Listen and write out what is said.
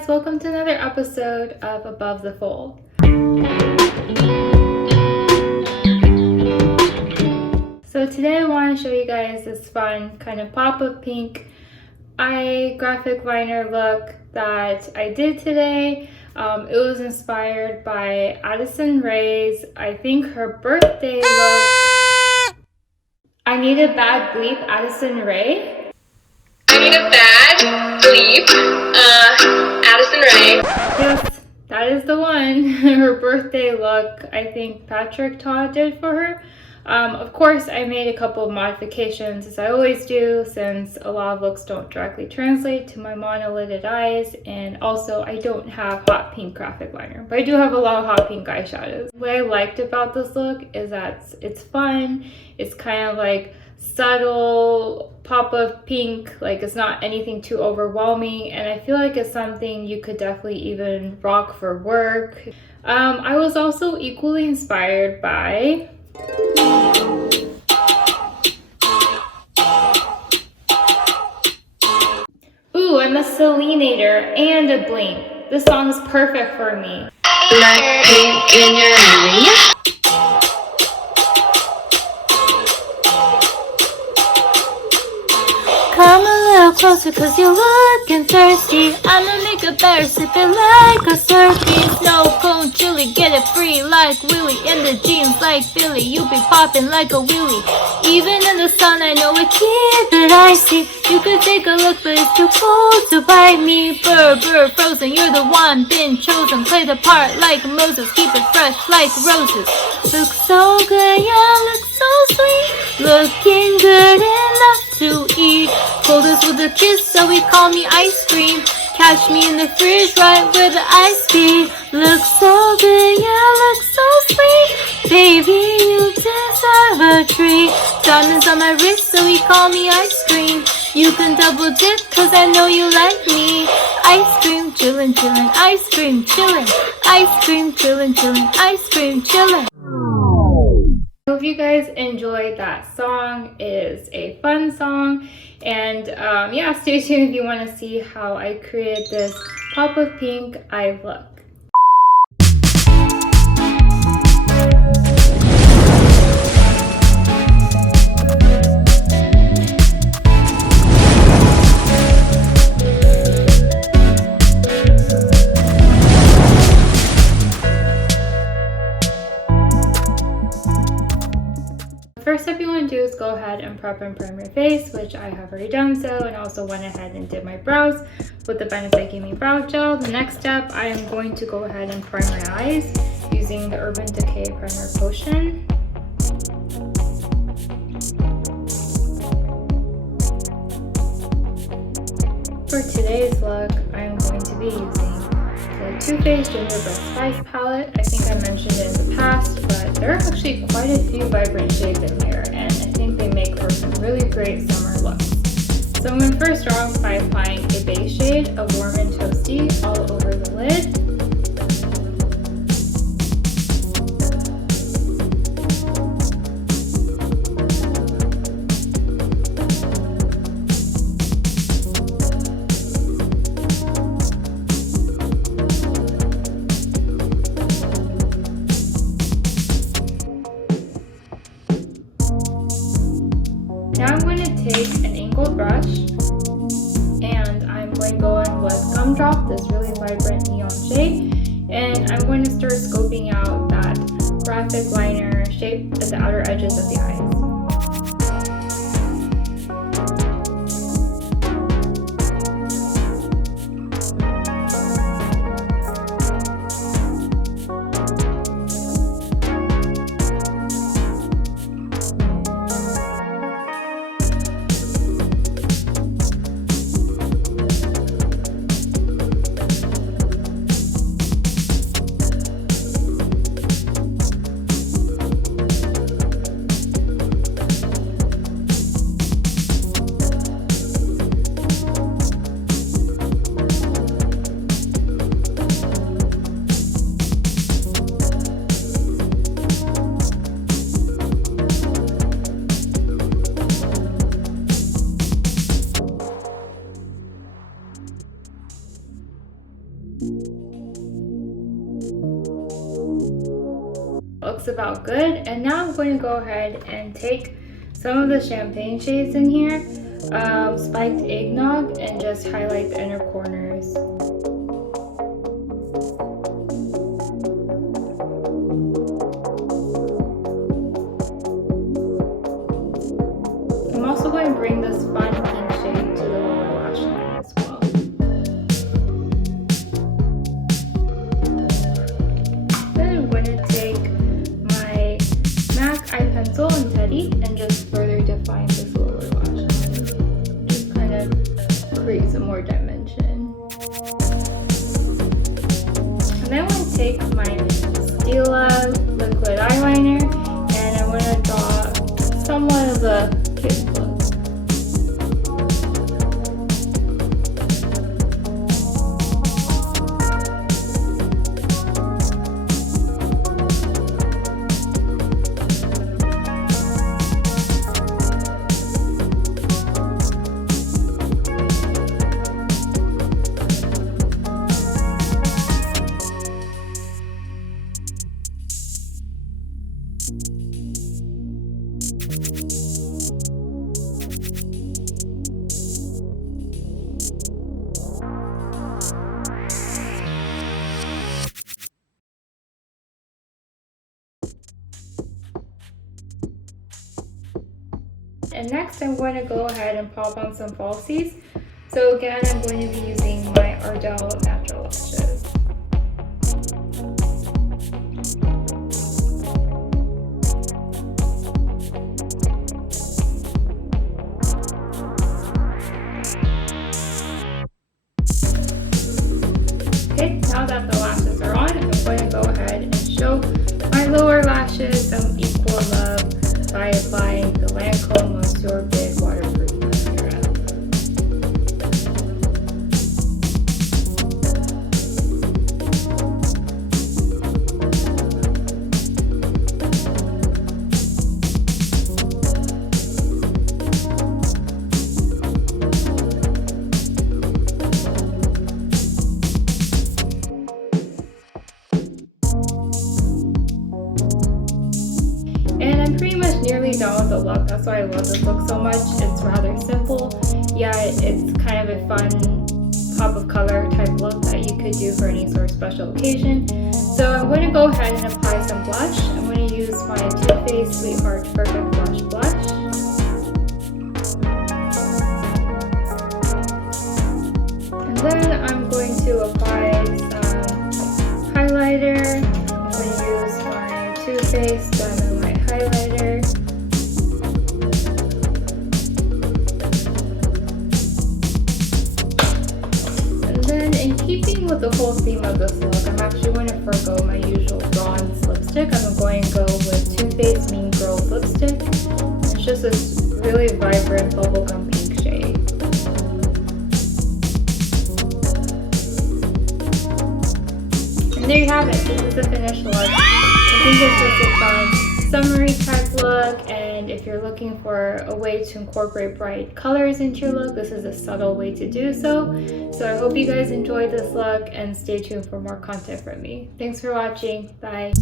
guys, welcome to another episode of Above the Fold. So today I want to show you guys this fun kind of pop of pink eye graphic liner look that I did today. It was inspired by Addison Rae's, I think her birthday look. I need a bad bleep, Addison Rae. I need a bad bleep, Addison Rae. Yes, that is the one. Her birthday look, I think Patrick Todd did for her. Of course, I made a couple of modifications, as I always do, since a lot of looks don't directly translate to my monolid eyes, and also I don't have hot pink graphic liner, but I do have a lot of hot pink eyeshadows. What I liked about this look is that it's fun. It's kind of like subtle pop of pink, like it's not anything too overwhelming, and I feel like it's something you could definitely even rock for work. I was also equally inspired by I'm a Selenator and a blink. This song is perfect for me. BLACKPINK in your area. Come a little closer cause you're looking thirsty. I'ma make a better sip it like a Slurpee. Snow cone chili, get it free like Willy. In the jeans like Philly, you be popping like a wheelie. Even in the sun I know a kid that I see. You could take a look but it's too cold to bite me. Burr, frozen, you're the one been chosen. Play the part like Moses, keep it fresh like roses. Look so good, yeah, look so sweet. Looking good enough to eat. Coldest with a kiss, so we call me ice cream. Catch me in the fridge right where the ice be. Look so good, yeah, look so sweet. Baby, you deserve a treat. Diamonds on my wrist, so we call me ice cream. You can double dip, cause I know you like me. Ice cream, chillin', chillin', ice cream, chillin'. Ice cream, chillin', chillin', ice cream, chillin'. I hope you guys enjoyed that song. It is a fun song, and yeah, stay tuned if you want to see how I create this pop of pink eye look. First step you want to do is go ahead and prep and prime your face, which I have already done so, and also went ahead and did my brows with the Benefit Gaming Brow Gel. The next step, I am going to go ahead and prime my eyes using the Urban Decay Primer Potion. For today's look, I am going to be using the Too Faced Gingerbread Spice palette. I think I mentioned it in the past, but there are actually quite a few vibrant shades in here, and I think they make for some really great summer looks. So I'm going to first start off by applying a base shade of Warm and Toasty all over the lid. Now I'm going to take an angled brush and I'm going to go in with Gumdrop, this really vibrant neon shade, and I'm going to start scoping out that graphic liner shape at the outer edges of the eyes. looks about good. And now I'm going to go ahead and take some of the champagne shades in here, spiked eggnog, and just highlight the inner corners. I'm also going to bring this fun pink shade to the lower lash line as well. Then I'm going to take my MAC eye pencil and Teddy and just further define this lower lash line. Just kind of create some more dimension. And then I'm going to take my Stila liquid eyeliner and I'm going to draw somewhat of a kid look. And next I'm going to go ahead and pop on some falsies. So again, I'm going to be using my Ardell natural lashes. Okay, now that the lashes are on, I'm going to go ahead and show my lower lashes some equal love by applying the Lancome Monsieur Big Waterproof Mascara. And I'm pretty much nearly done with the look. That's why I love this look so much. It's rather simple. Yeah, it's kind of a fun pop of color type look that you could do for any sort of special occasion. So I'm going to go ahead and apply some blush. I'm going to use my Too Faced Sweetheart Perfect Blush Blush. And then I'm going to apply some highlighter. I'm going to use my Too Faced Diamond Light highlighter. And then in keeping with the whole theme of this look, I'm actually going to forego my usual bronze lipstick. I'm going to go with Too Faced Mean Girls lipstick. It's just this really vibrant bubblegum pink shade. And there you have it. This is the finished look. I think it's just a fun summery type look, and if you're looking for a way to incorporate bright colors into your look, this is a subtle way to do so. So I hope you guys enjoyed this look and stay tuned for more content from me. Thanks for watching. Bye.